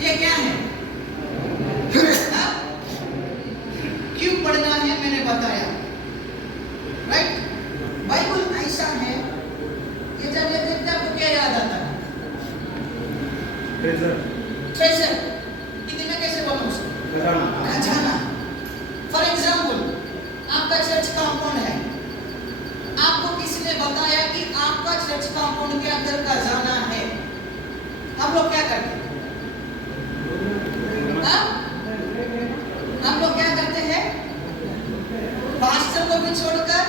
ये क्या है? क्यों पढ़ना है मैंने बताया, राइट? बाइबल ऐसा है, ये जब ये देखते हैं आपको क्या याद आता है? ट्रेजर। हिंदी में कैसे बोलूं उसको? खजाना। फॉर एग्जाम्पल, आपका चर्च कंपाउंड है, आपको किसी ने बताया कि आपका चर्च कंपाउंड के अंदर खजाना है, आप लोग क्या करते हैं? हम लोग क्या करते हैं? पास्टर को भी छोड़कर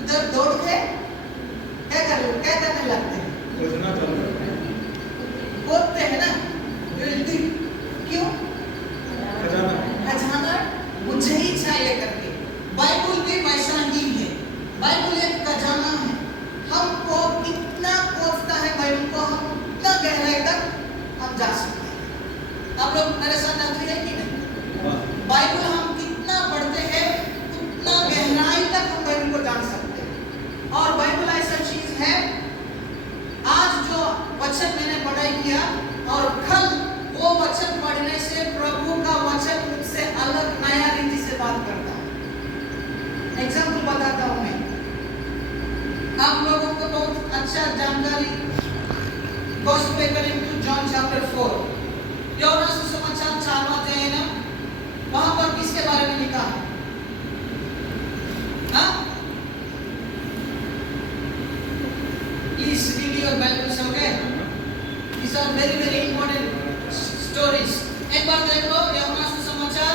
उधर दौड़ के क्या करने लगते हैं? बोलते हैं ना, क्यों? खजाना मुझे ही चाहिए करके। बाइबल भी वैसा ही है, बाइबल एक खजाना है। हमको कितना खोजता है बाइबल को, हम उतना गहराई तक हम जा सकते हैं। आप लोग मेरे साथ आते हैं कि नहीं? बाइबल हम कितना पढ़ते हैं उतना गहराई तक हम बाइबल को जान सकते हैं। और बाइबल ऐसा चीज है, आज जो वचन मैंने पढ़ाई किया और कल वो वचन पढ़ने से प्रभु का वचन मुझसे अलग नया रीति से बात करता है। एग्जाम्पल बताता हूं मैं, आप लोगों को बहुत अच्छा जानकारी Gospel according to John chapter 4, यूहन्ना सुसमाचार 4वां अध्याय ना, वहां पर किसके बारे में लिखा है? Please read your Bibles, okay? These are very very important stories. एक बार देख लो यूहन्ना सुसमाचार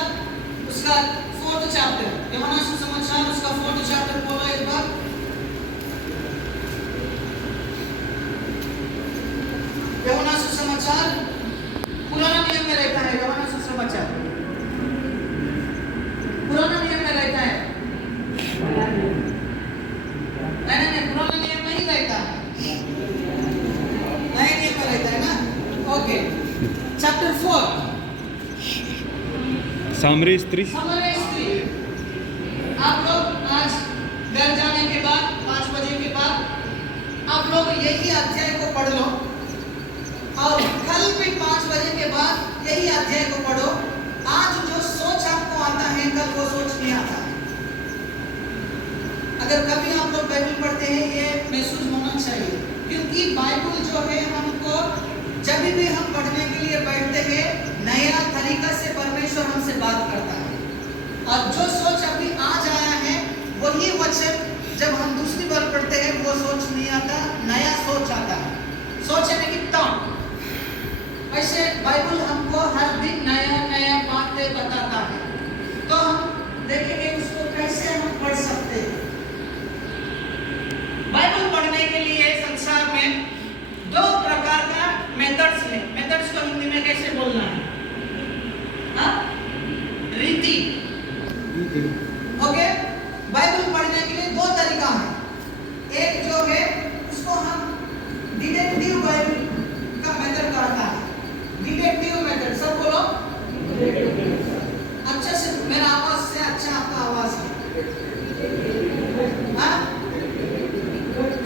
उसका 4th chapter, यूहन्ना सुसमाचार उसका 4th chapter बोलो एक बार। यूहन्ना सुसमाचार पुराना नियम में रहता है, यूहन्ना सुसमाचार पुराना नियम में रहता है। नहीं, पुराना नियम में ही रहता है, नए नियम में रहता है ना। ओके, चैप्टर 4, सामरी स्त्री। आप लोग आज घर जाने के बाद 5 बजे के बाद आप लोग यही अध्याय को पढ़ लो और कल भी 5 बजे के बाद यही अध्याय को पढ़ो। आज जो सोच आपको आता है कल वो सोच नहीं आता है। अगर कभी आप लोग बाइबल पढ़ते हैं ये महसूस होना चाहिए, क्योंकि बाइबल जो है हमको जब भी हम पढ़ने के लिए बैठते हैं नया तरीका से परमेश्वर हमसे बात करता है। और जो सोच अभी आज आया है वही वचन जब हम दूसरी बार पढ़ते हैं वो सोच नहीं आता, नया सोच आता है। सोच है कि थॉट, ऐसे बाइबल हमको हर दिन नया नया बातें बताता है। तो हम देखेंगे उसको कैसे हम पढ़ सकते हैं। बाइबल पढ़ने के लिए संसार में 2 प्रकार का मेथड्स है। मेथड्स को हिंदी में कैसे बोलना है? रीति। ओके, बाइबल पढ़ने के लिए 2 तरीका है। एक जो है उसको हम डिडक्टिव बाइबल का मेथड कहता है। डिडक्टिव मेथड, सब बोलो अच्छे से, मेरा आवाज से अच्छा आपका आवाज है।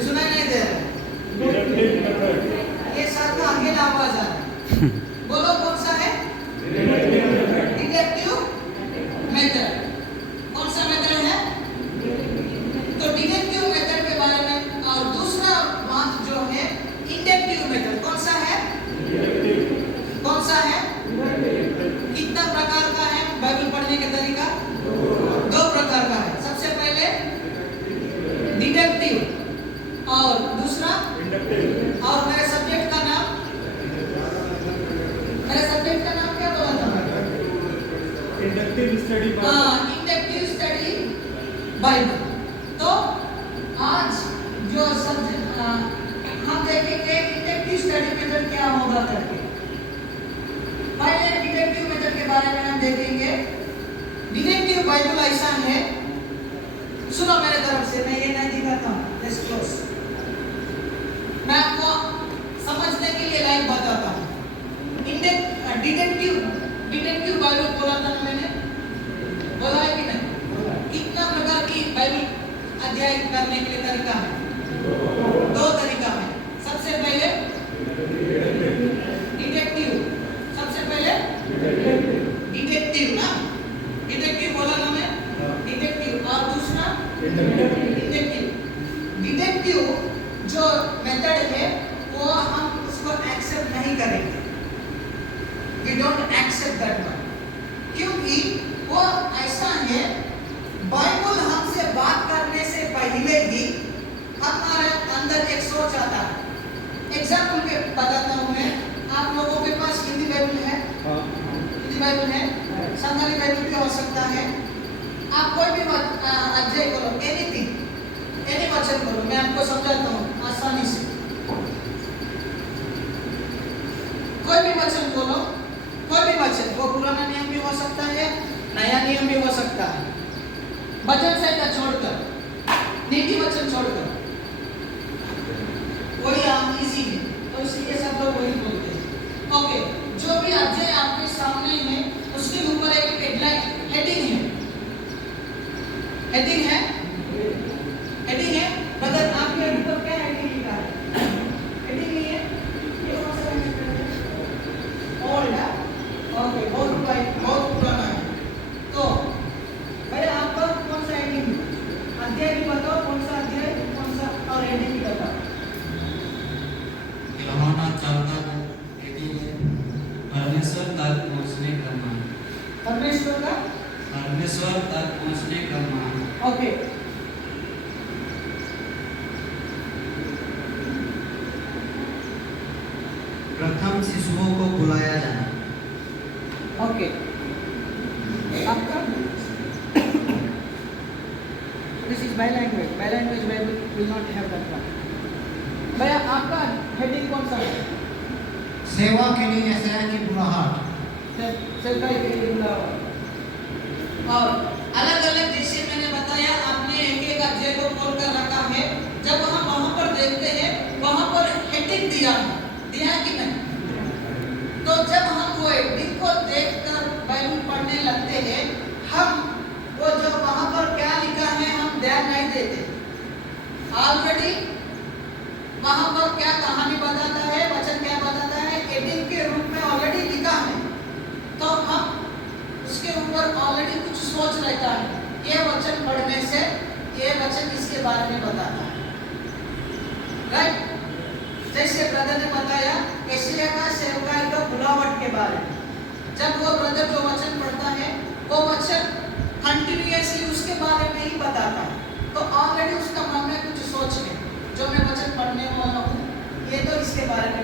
सुनाई नहीं दे रहा, ये साथ का अकेला आवाज आ रहा है। बोलो कौन सा है? Deductive method. कौन सा मेथड है? तो डिडक्टिव मेथड के बारे में। और दूसरा बात जो है इंडक्टिव मेथड। कौन सा है? कौन सा है? कितना प्रकार का है बाइबल पढ़ने का तरीका? 2 प्रकार का है। सबसे पहले डिडक्टिव और दूसरा इंडक्टिव। और मेरे सब्जेक्ट का नाम क्या बोला था? Inductive study Bible. Inductive study Bible. तो आज जो सब्जेक्ट हम देखेंगे इंडक्टिव स्टडी मेथड क्या होगा करके। पहले डिडक्टिव मेथड के बारे में हम देखेंगे। डिडक्टिव बाइबल ऐसा है, सुनो मेरे तरफ से, मैं ये नहीं दिखाता हूँ, लेट्स क्लोज। मैं आपको समझने के लिए लाइव बताता हूँ। डिडक्टिव बाइबल बोला था ना मैंने, बोला है कि नहीं? कितना प्रकार की बाइबल अध्याय करने के लिए तरीका है? 2 तरीका है। सबसे पहले डिडक्टिव, सबसे पहले के बताता हूँ मैं। आप लोगों के पास हिंदी बाइबल है? हाँ हिंदी बाइबल है? संगाली बाइबल भी हो सकता है। आप कोई भी अध्याय करो, एनी वचन करो, मैं आपको समझाता हूँ आसानी से। कोई भी वचन बोलो, कोई भी वचन, वो पुराना नियम भी हो सकता है, नया नियम भी हो सकता है। वचन संहिता छोड़कर, नीति वचन छोड़कर, वही इजी है, तो इसलिए सब लोग वही बोलते हैं। ओके, जो भी अध्याय आपके सामने है उसके ऊपर एक हेडिंग है। हेडिंग है? हेडिंग है? ब्रदर आपके ऊपर क्या हेडिंग लिखा है? हेडिंग नहीं है? ये कौन सा हेडिंग है? ओल्ड है? ओके, बहुत पुराना है। तो भैया आपका कौन सा हेडिंग है? अध्याय भी बताओ, कौन सा अध्याय, कौन सा, और हेडिंग भी बताओ। यहोना 4 का हेडिंग है परमेश्वर तक पहुंचने का मार्ग। परमेश्वर तक पहुंचने का मार्ग। ओके, प्रथम शिशुओं को बुलाया जाना। ओके, आपका this is by language Bible will not have that one. भैया आपका हेडिंग कौन सा है? सेवा के लिए यशायाह की बुलाहट। सेवकाई के लिए बुलावा। और अलग अलग, जैसे मैंने बताया, आपने एक एक अध्याय को खोल कर रखा है। जब हम वहां पर देखते हैं, वहां पर हेडिंग दिया कि नहीं? तो जब हम वो हेडिंग को देखकर बाइबल पढ़ने लगते हैं, हम वो जो वहां पर क्या लिखा है हम ध्यान नहीं देते। ऑलरेडी वहां पर क्या कहानी बताता है, वचन क्या बताता है, हेडिंग के रूप में ऑलरेडी लिखा है। तो हम उसके ऊपर ऑलरेडी कुछ सोच रहता है, ये वचन पढ़ने से ये वचन इसके बारे में बताता है, राइट? जैसे ब्रदर ने बताया यशायाह का सेवकाई का बुलावट के बारे में। जब वो ब्रदर जो वचन पढ़ता है, वो वचन कंटिन्यूअसली उसके बारे में ही बताता है, तो ऑलरेडी उसका मन में कुछ सोच है, जो मैं वचन पढ़ने वाला हूँ ये तो इसके बारे में